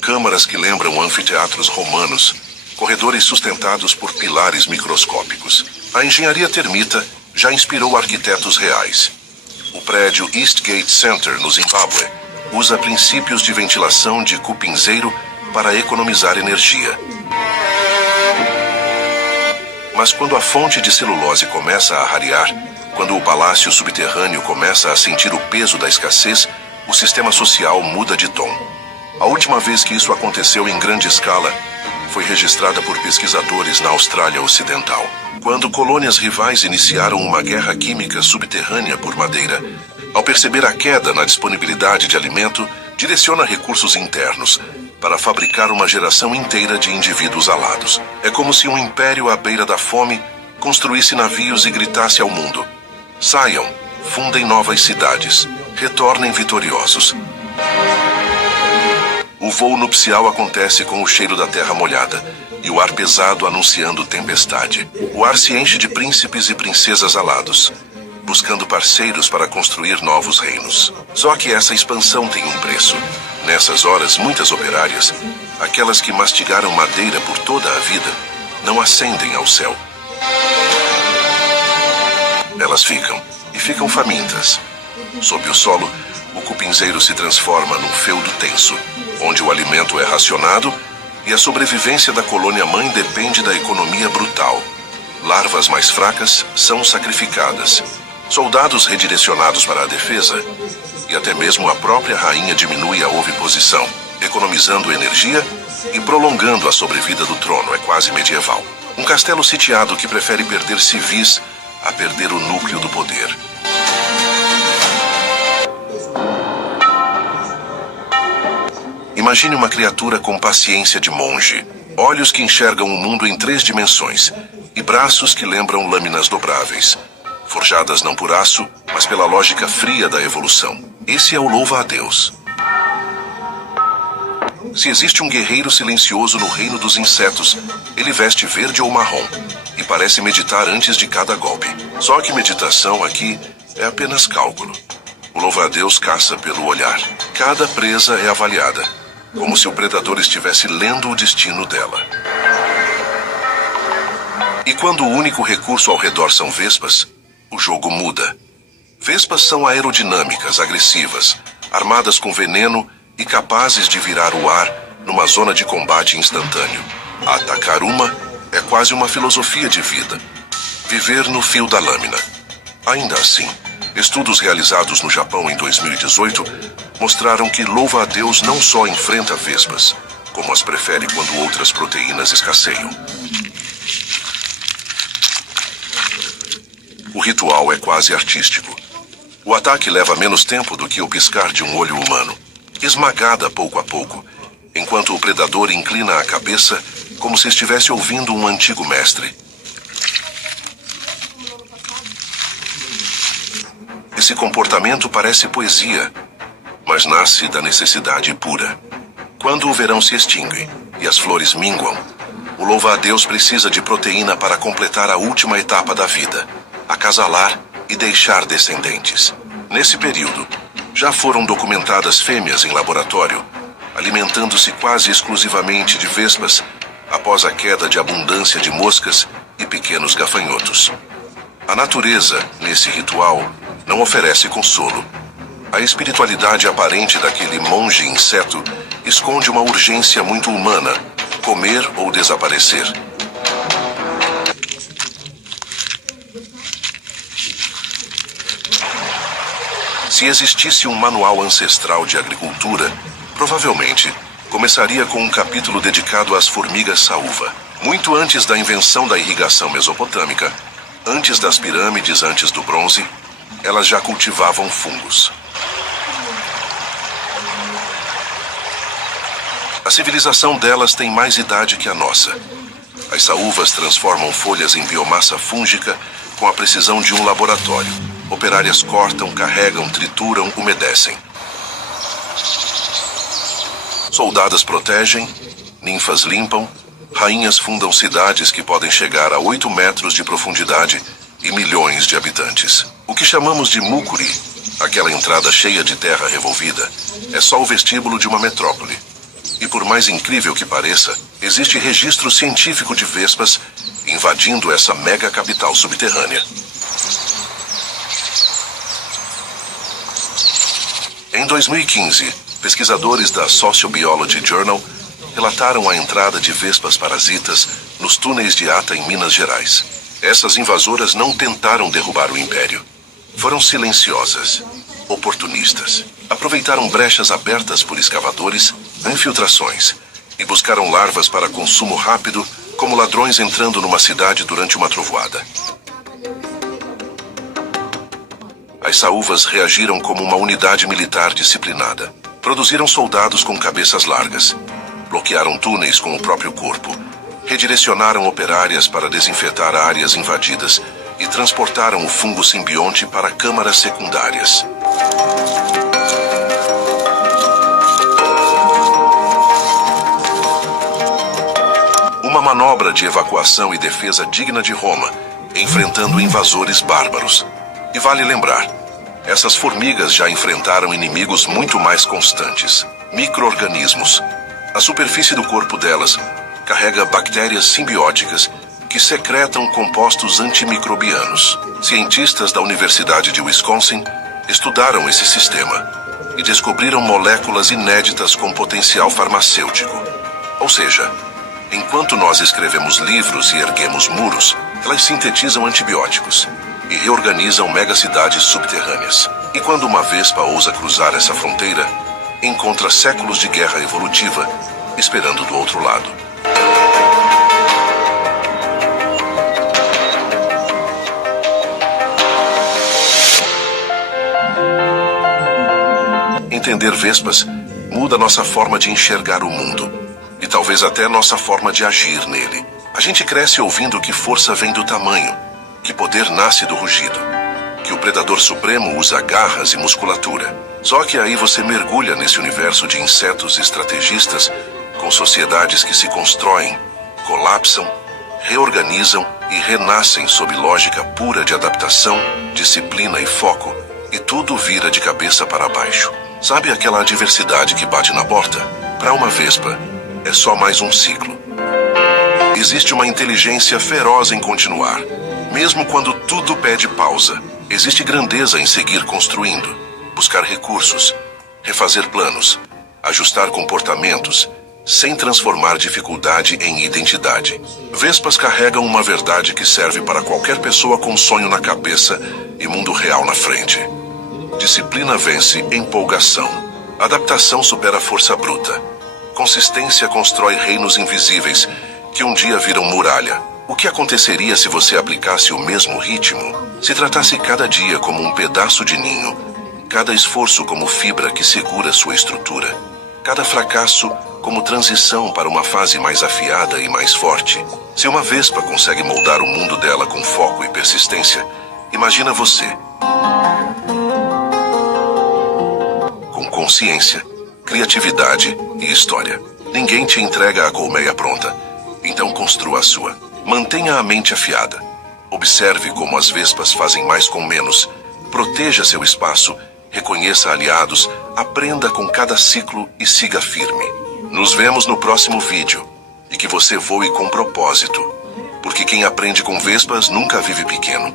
câmaras que lembram anfiteatros romanos, corredores sustentados por pilares microscópicos. A engenharia termita já inspirou arquitetos reais. O prédio Eastgate Center, no Zimbábue, usa princípios de ventilação de cupinzeiro para economizar energia. Mas quando a fonte de celulose começa a rarear, quando o palácio subterrâneo começa a sentir o peso da escassez, o sistema social muda de tom. A última vez que isso aconteceu em grande escala foi registrada por pesquisadores na Austrália Ocidental, quando colônias rivais iniciaram uma guerra química subterrânea por madeira. Ao perceber a queda na disponibilidade de alimento, direciona recursos internos para fabricar uma geração inteira de indivíduos alados. É como se um império à beira da fome construísse navios e gritasse ao mundo: saiam, fundem novas cidades, retornem vitoriosos. O voo nupcial acontece com o cheiro da terra molhada e o ar pesado anunciando tempestade. O ar se enche de príncipes e princesas alados, buscando parceiros para construir novos reinos. Só que essa expansão tem um preço. Nessas horas, muitas operárias, aquelas que mastigaram madeira por toda a vida, não ascendem ao céu. Elas ficam famintas. Sob o solo, o cupinzeiro se transforma num feudo tenso, onde o alimento é racionado e a sobrevivência da colônia-mãe depende da economia brutal. Larvas mais fracas são sacrificadas, soldados redirecionados para a defesa, e até mesmo a própria rainha diminui a oviposição, economizando energia e prolongando a sobrevida do trono. É quase medieval. Um castelo sitiado que prefere perder civis a perder o núcleo do poder. Imagine uma criatura com paciência de monge, olhos que enxergam o mundo em 3 dimensões e braços que lembram lâminas dobráveis, forjadas não por aço, mas pela lógica fria da evolução. Esse é o louva-a-Deus. Se existe um guerreiro silencioso no reino dos insetos, ele veste verde ou marrom e parece meditar antes de cada golpe. Só que meditação aqui é apenas cálculo. O louva-a-Deus caça pelo olhar. Cada presa é avaliada, como se o predador estivesse lendo o destino dela. E quando o único recurso ao redor são vespas, o jogo muda. Vespas são aerodinâmicas, agressivas, armadas com veneno e capazes de virar o ar numa zona de combate instantâneo. Atacar uma é quase uma filosofia de vida. Viver no fio da lâmina. Ainda assim, estudos realizados no Japão em 2018 mostraram que louva-a-Deus não só enfrenta vespas, como as prefere quando outras proteínas escasseiam. O ritual é quase artístico. O ataque leva menos tempo do que o piscar de um olho humano, esmagada pouco a pouco, enquanto o predador inclina a cabeça como se estivesse ouvindo um antigo mestre. Esse comportamento parece poesia, mas nasce da necessidade pura. Quando o verão se extingue e as flores minguam, o louva-a-Deus precisa de proteína para completar a última etapa da vida: acasalar e deixar descendentes. Nesse período, já foram documentadas fêmeas em laboratório, alimentando-se quase exclusivamente de vespas após a queda de abundância de moscas e pequenos gafanhotos. A natureza, nesse ritual, não oferece consolo. A espiritualidade aparente daquele monge inseto esconde uma urgência muito humana: comer ou desaparecer. Se existisse um manual ancestral de agricultura, provavelmente começaria com um capítulo dedicado às formigas saúva. Muito antes da invenção da irrigação mesopotâmica, antes das pirâmides, antes do bronze, elas já cultivavam fungos. A civilização delas tem mais idade que a nossa. As saúvas transformam folhas em biomassa fúngica com a precisão de um laboratório. Operárias cortam, carregam, trituram, umedecem. Soldadas protegem, ninfas limpam, rainhas fundam cidades que podem chegar a 8 metros de profundidade e milhões de habitantes. O que chamamos de mucuri, aquela entrada cheia de terra revolvida, é só o vestíbulo de uma metrópole. E por mais incrível que pareça, existe registro científico de vespas invadindo essa mega capital subterrânea. Em 2015, pesquisadores da Sociobiology Journal relataram a entrada de vespas parasitas nos túneis de Ata, em Minas Gerais. Essas invasoras não tentaram derrubar o Império. Foram silenciosas, oportunistas. Aproveitaram brechas abertas por escavadores, infiltrações, e buscaram larvas para consumo rápido, como ladrões entrando numa cidade durante uma trovoada. As saúvas reagiram como uma unidade militar disciplinada. Produziram soldados com cabeças largas. Bloquearam túneis com o próprio corpo. Redirecionaram operárias para desinfetar áreas invadidas e transportaram o fungo simbionte para câmaras secundárias. Uma manobra de evacuação e defesa digna de Roma, enfrentando invasores bárbaros. E vale lembrar, essas formigas já enfrentaram inimigos muito mais constantes, micro-organismos. A superfície do corpo delas carrega bactérias simbióticas que secretam compostos antimicrobianos. Cientistas da Universidade de Wisconsin estudaram esse sistema e descobriram moléculas inéditas com potencial farmacêutico. Ou seja, enquanto nós escrevemos livros e erguemos muros, elas sintetizam antibióticos e reorganizam megacidades subterrâneas. E quando uma vespa ousa cruzar essa fronteira, encontra séculos de guerra evolutiva esperando do outro lado. Entender vespas muda nossa forma de enxergar o mundo e talvez até nossa forma de agir nele. A gente cresce ouvindo que força vem do tamanho, que poder nasce do rugido, que o predador supremo usa garras e musculatura. Só que aí você mergulha nesse universo de insetos estrategistas com sociedades que se constroem, colapsam, reorganizam e renascem sob lógica pura de adaptação, disciplina e foco, e tudo vira de cabeça para baixo. Sabe aquela adversidade que bate na porta? Para uma vespa, é só mais um ciclo. Existe uma inteligência feroz em continuar. Mesmo quando tudo pede pausa, existe grandeza em seguir construindo, buscar recursos, refazer planos, ajustar comportamentos, sem transformar dificuldade em identidade. Vespas carregam uma verdade que serve para qualquer pessoa com sonho na cabeça e mundo real na frente. Disciplina vence empolgação. Adaptação supera força bruta. Consistência constrói reinos invisíveis que um dia viram muralha. O que aconteceria se você aplicasse o mesmo ritmo? Se tratasse cada dia como um pedaço de ninho, cada esforço como fibra que segura sua estrutura, cada fracasso como transição para uma fase mais afiada e mais forte. Se uma vespa consegue moldar o mundo dela com foco e persistência, imagina você. Com consciência, criatividade e história. Ninguém te entrega a colmeia pronta, então construa a sua. Mantenha a mente afiada. Observe como as vespas fazem mais com menos. Proteja seu espaço, reconheça aliados, aprenda com cada ciclo e siga firme. Nos vemos no próximo vídeo. E que você voe com propósito. Porque quem aprende com vespas nunca vive pequeno.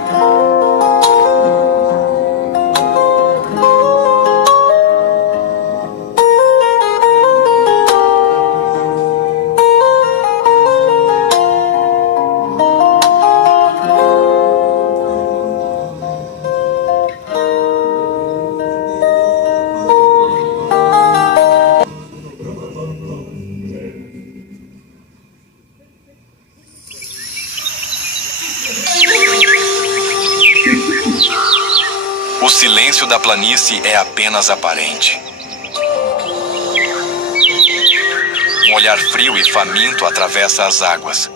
O silêncio da planície é apenas aparente. Um olhar frio e faminto atravessa as águas.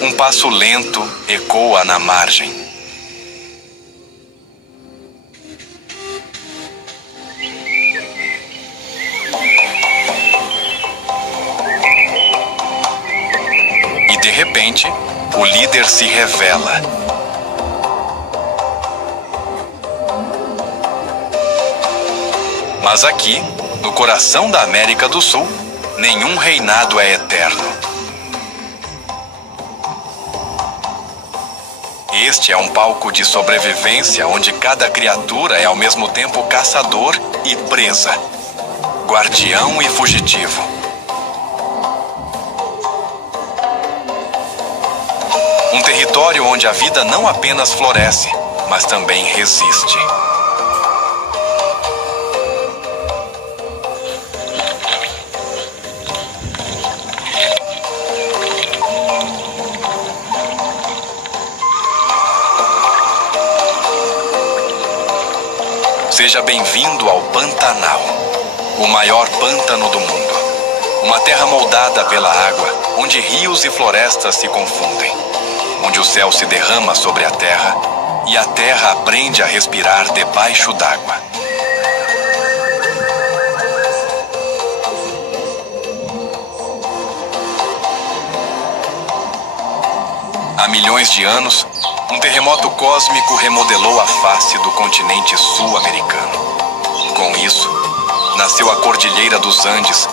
Um passo lento ecoa na margem. De repente, o líder se revela. Mas aqui, no coração da América do Sul, nenhum reinado é eterno. Este é um palco de sobrevivência onde cada criatura é ao mesmo tempo caçador e presa, guardião e fugitivo. Um território onde a vida não apenas floresce, mas também resiste. Seja bem-vindo ao Pantanal, o maior pântano do mundo. Uma terra moldada pela água, onde rios e florestas se confundem, onde o céu se derrama sobre a terra e a terra aprende a respirar debaixo d'água. Há milhões de anos, um terremoto cósmico remodelou a face do continente sul-americano. Com isso, nasceu a Cordilheira dos Andes,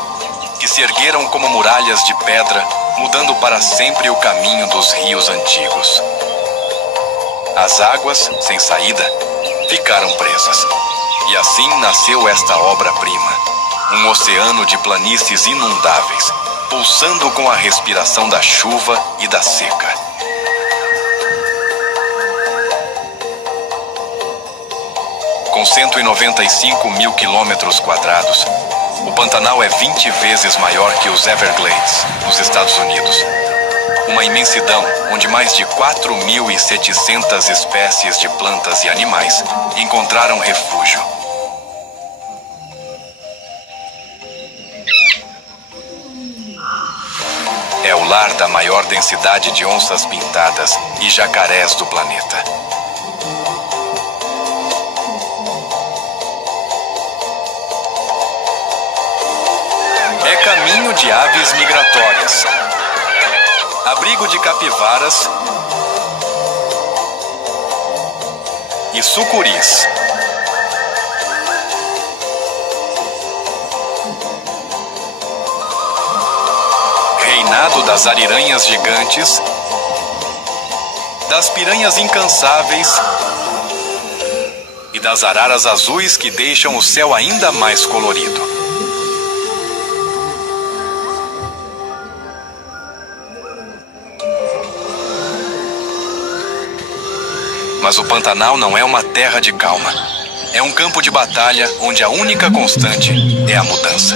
que se ergueram como muralhas de pedra, mudando para sempre o caminho dos rios antigos. As águas, sem saída, ficaram presas. E assim nasceu esta obra-prima, um oceano de planícies inundáveis, pulsando com a respiração da chuva e da seca. Com 195 mil quilômetros quadrados, o Pantanal é 20 vezes maior que os Everglades, nos Estados Unidos. Uma imensidão onde mais de 4.700 espécies de plantas e animais encontraram refúgio. É o lar da maior densidade de onças pintadas e jacarés do planeta. É caminho de aves migratórias, abrigo de capivaras e sucuris. Reinado das ariranhas gigantes, das piranhas incansáveis e das araras azuis que deixam o céu ainda mais colorido. Mas o Pantanal não é uma terra de calma. É um campo de batalha onde a única constante é a mudança.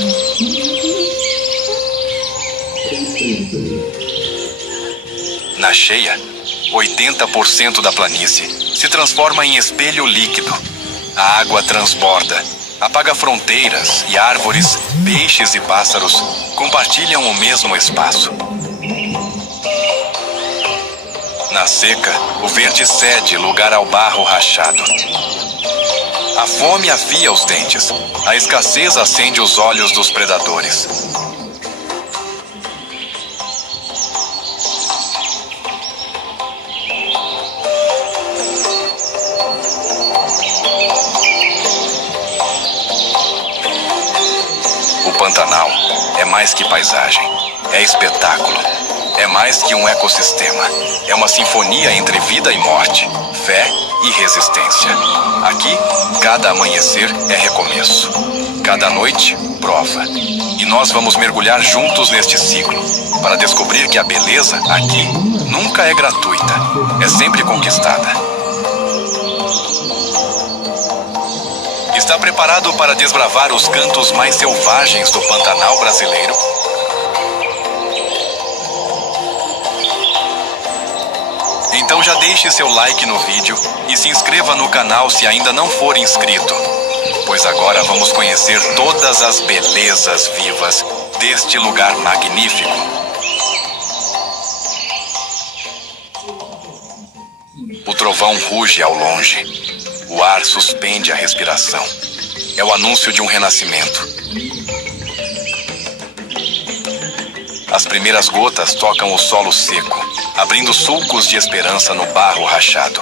Na cheia, 80% da planície se transforma em espelho líquido. A água transborda, apaga fronteiras e árvores, peixes e pássaros compartilham o mesmo espaço. Na seca, o verde cede lugar ao barro rachado. A fome afia os dentes, a escassez acende os olhos dos predadores. O Pantanal é mais que paisagem, é espetáculo. É mais que um ecossistema. É uma sinfonia entre vida e morte, fé e resistência. Aqui, cada amanhecer é recomeço. Cada noite, prova. E nós vamos mergulhar juntos neste ciclo, para descobrir que a beleza aqui nunca é gratuita, é sempre conquistada. Está preparado para desbravar os cantos mais selvagens do Pantanal brasileiro? Então já deixe seu like no vídeo e se inscreva no canal se ainda não for inscrito, pois agora vamos conhecer todas as belezas vivas deste lugar magnífico. O trovão ruge ao longe, o ar suspende a respiração. É o anúncio de um renascimento. As primeiras gotas tocam o solo seco, abrindo sulcos de esperança no barro rachado.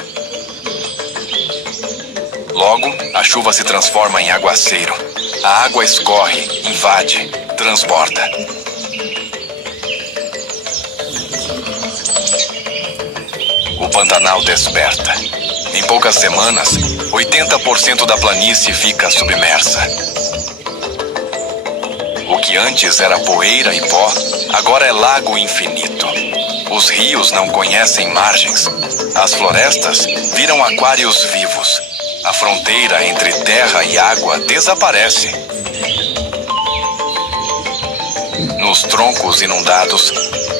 Logo, a chuva se transforma em aguaceiro. A água escorre, invade, transborda. O Pantanal desperta. Em poucas semanas, 80% da planície fica submersa. O que antes era poeira e pó, agora é lago infinito. Os rios não conhecem margens. As florestas viram aquários vivos. A fronteira entre terra e água desaparece. Nos troncos inundados,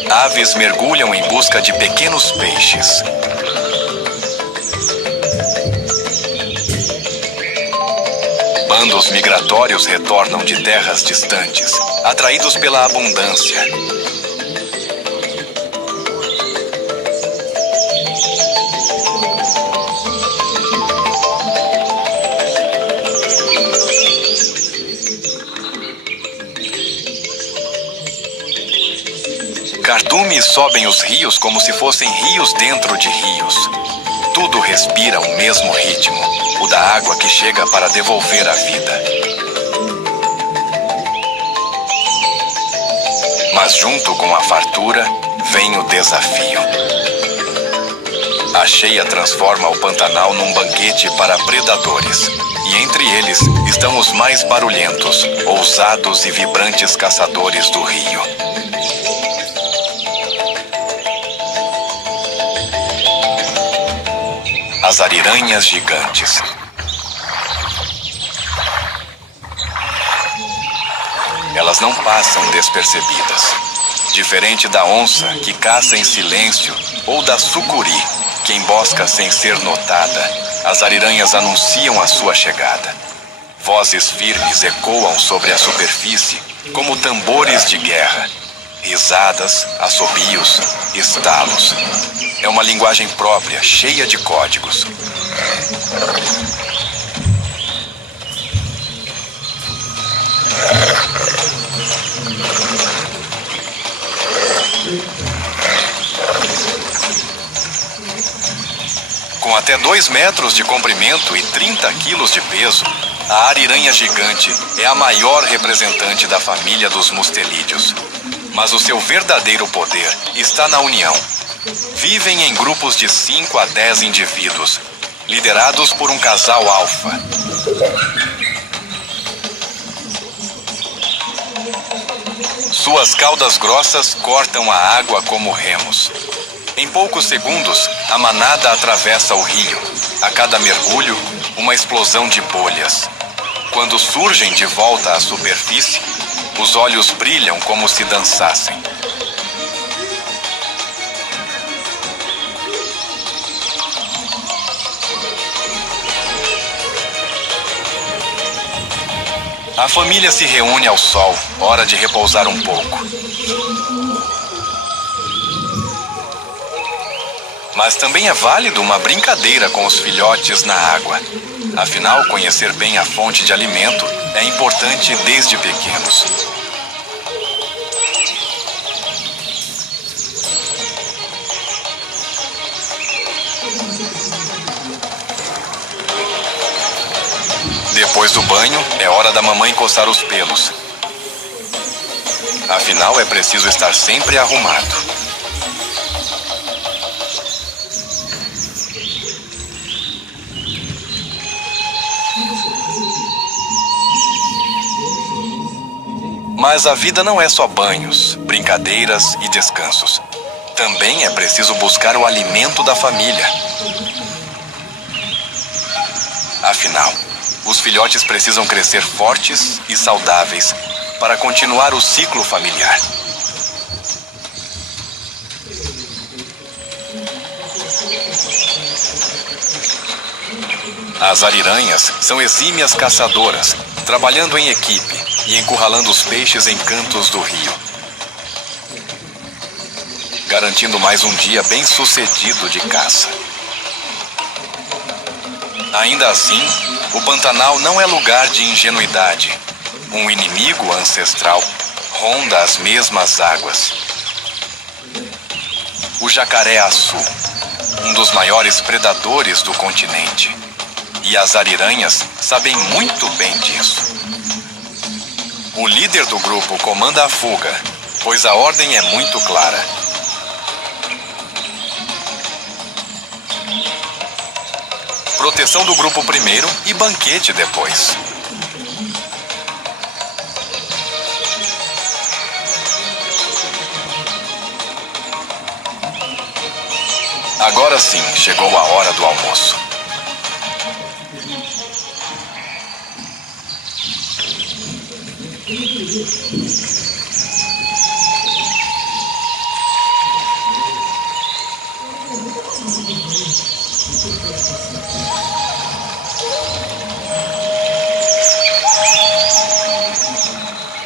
aves mergulham em busca de pequenos peixes. Bandos migratórios retornam de terras distantes, atraídos pela abundância. Cardumes sobem os rios como se fossem rios dentro de rios. Tudo respira o mesmo ritmo, o da água que chega para devolver a vida. Mas junto com a fartura, vem o desafio. A cheia transforma o Pantanal num banquete para predadores. E entre eles estão os mais barulhentos, ousados e vibrantes caçadores do rio. As ariranhas gigantes. Elas não passam despercebidas. Diferente da onça, que caça em silêncio, ou da sucuri, que embosca sem ser notada, as ariranhas anunciam a sua chegada. Vozes firmes ecoam sobre a superfície como tambores de guerra. Risadas, assobios, estalos. É uma linguagem própria, cheia de códigos. Com até 2 metros de comprimento e 30 quilos de peso, a ariranha gigante é a maior representante da família dos mustelídeos. Mas o seu verdadeiro poder está na união. Vivem em grupos de 5 a 10 indivíduos, liderados por um casal alfa. Suas caudas grossas cortam a água como remos. Em poucos segundos, a manada atravessa o rio. A cada mergulho, uma explosão de bolhas. Quando surgem de volta à superfície, os olhos brilham como se dançassem. A família se reúne ao sol, hora de repousar um pouco. Mas também é válido uma brincadeira com os filhotes na água. Afinal, conhecer bem a fonte de alimento é importante desde pequenos. Depois do banho, é hora da mamãe coçar os pelos. Afinal, é preciso estar sempre arrumado. Mas a vida não é só banhos, brincadeiras e descansos. Também é preciso buscar o alimento da família. Afinal, os filhotes precisam crescer fortes e saudáveis para continuar o ciclo familiar. As ariranhas são exímias caçadoras, trabalhando em equipe e encurralando os peixes em cantos do rio, garantindo mais um dia bem-sucedido de caça. Ainda assim, o Pantanal não é lugar de ingenuidade. Um inimigo ancestral ronda as mesmas águas. O jacaré-açu, um dos maiores predadores do continente. E as ariranhas sabem muito bem disso. O líder do grupo comanda a fuga, pois a ordem é muito clara. proteção do grupo primeiro e banquete depois. Agora sim, chegou a hora do almoço.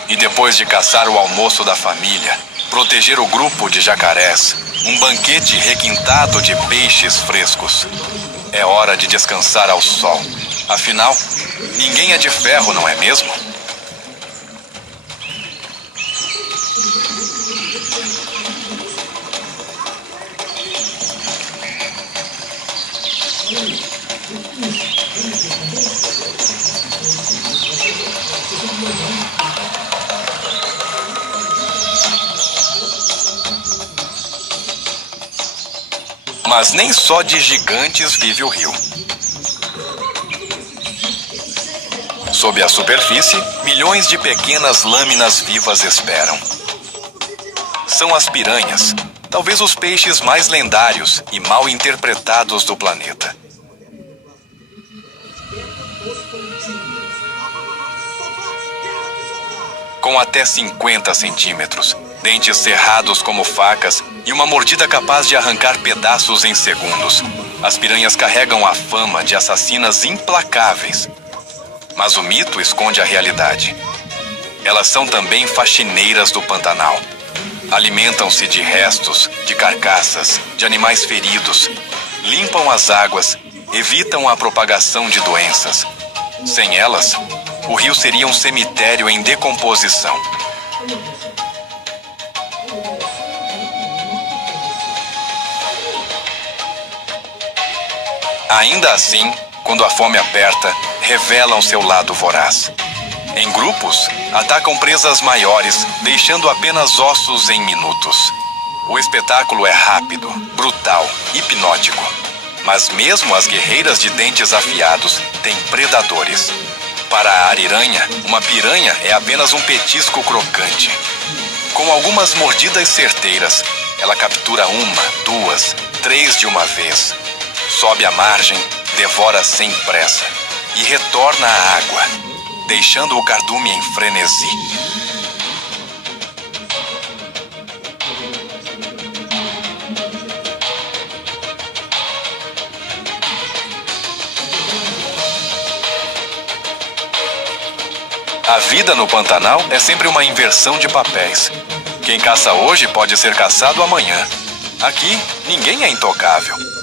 E depois de caçar o almoço da família, proteger o grupo de jacarés, um banquete requintado de peixes frescos, é hora de descansar ao sol. Afinal, ninguém é de ferro, não é mesmo? Mas nem só de gigantes vive o rio. Sob a superfície, milhões de pequenas lâminas vivas esperam. São as piranhas, talvez os peixes mais lendários e mal interpretados do planeta. Com até 50 centímetros, dentes cerrados como facas e uma mordida capaz de arrancar pedaços em segundos, as piranhas carregam a fama de assassinas implacáveis. Mas o mito esconde a realidade. Elas são também faxineiras do Pantanal. Alimentam-se de restos, de carcaças, de animais feridos. Limpam as águas, evitam a propagação de doenças. Sem elas, o rio seria um cemitério em decomposição. Ainda assim, quando a fome aperta, revelam seu lado voraz. Em grupos, atacam presas maiores, deixando apenas ossos em minutos. O espetáculo é rápido, brutal, hipnótico. Mas mesmo as guerreiras de dentes afiados têm predadores. Para a ariranha, uma piranha é apenas um petisco crocante. Com algumas mordidas certeiras, ela captura uma, duas, três de uma vez. Sobe a margem, devora sem pressa e retorna à água, deixando o cardume em frenesi. A vida no Pantanal é sempre uma inversão de papéis. Quem caça hoje pode ser caçado amanhã. Aqui, ninguém é intocável.